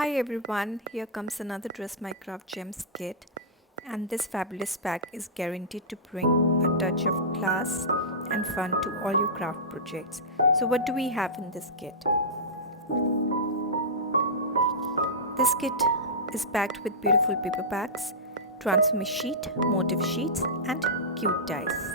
Hi everyone, here comes another DRESSMYCRAFT Gems kit, and this fabulous pack is guaranteed to bring a touch of class and fun to all your craft projects. So what do we have in this kit? This kit is packed with beautiful paper packs, transfer sheet, motif sheets and cute dies.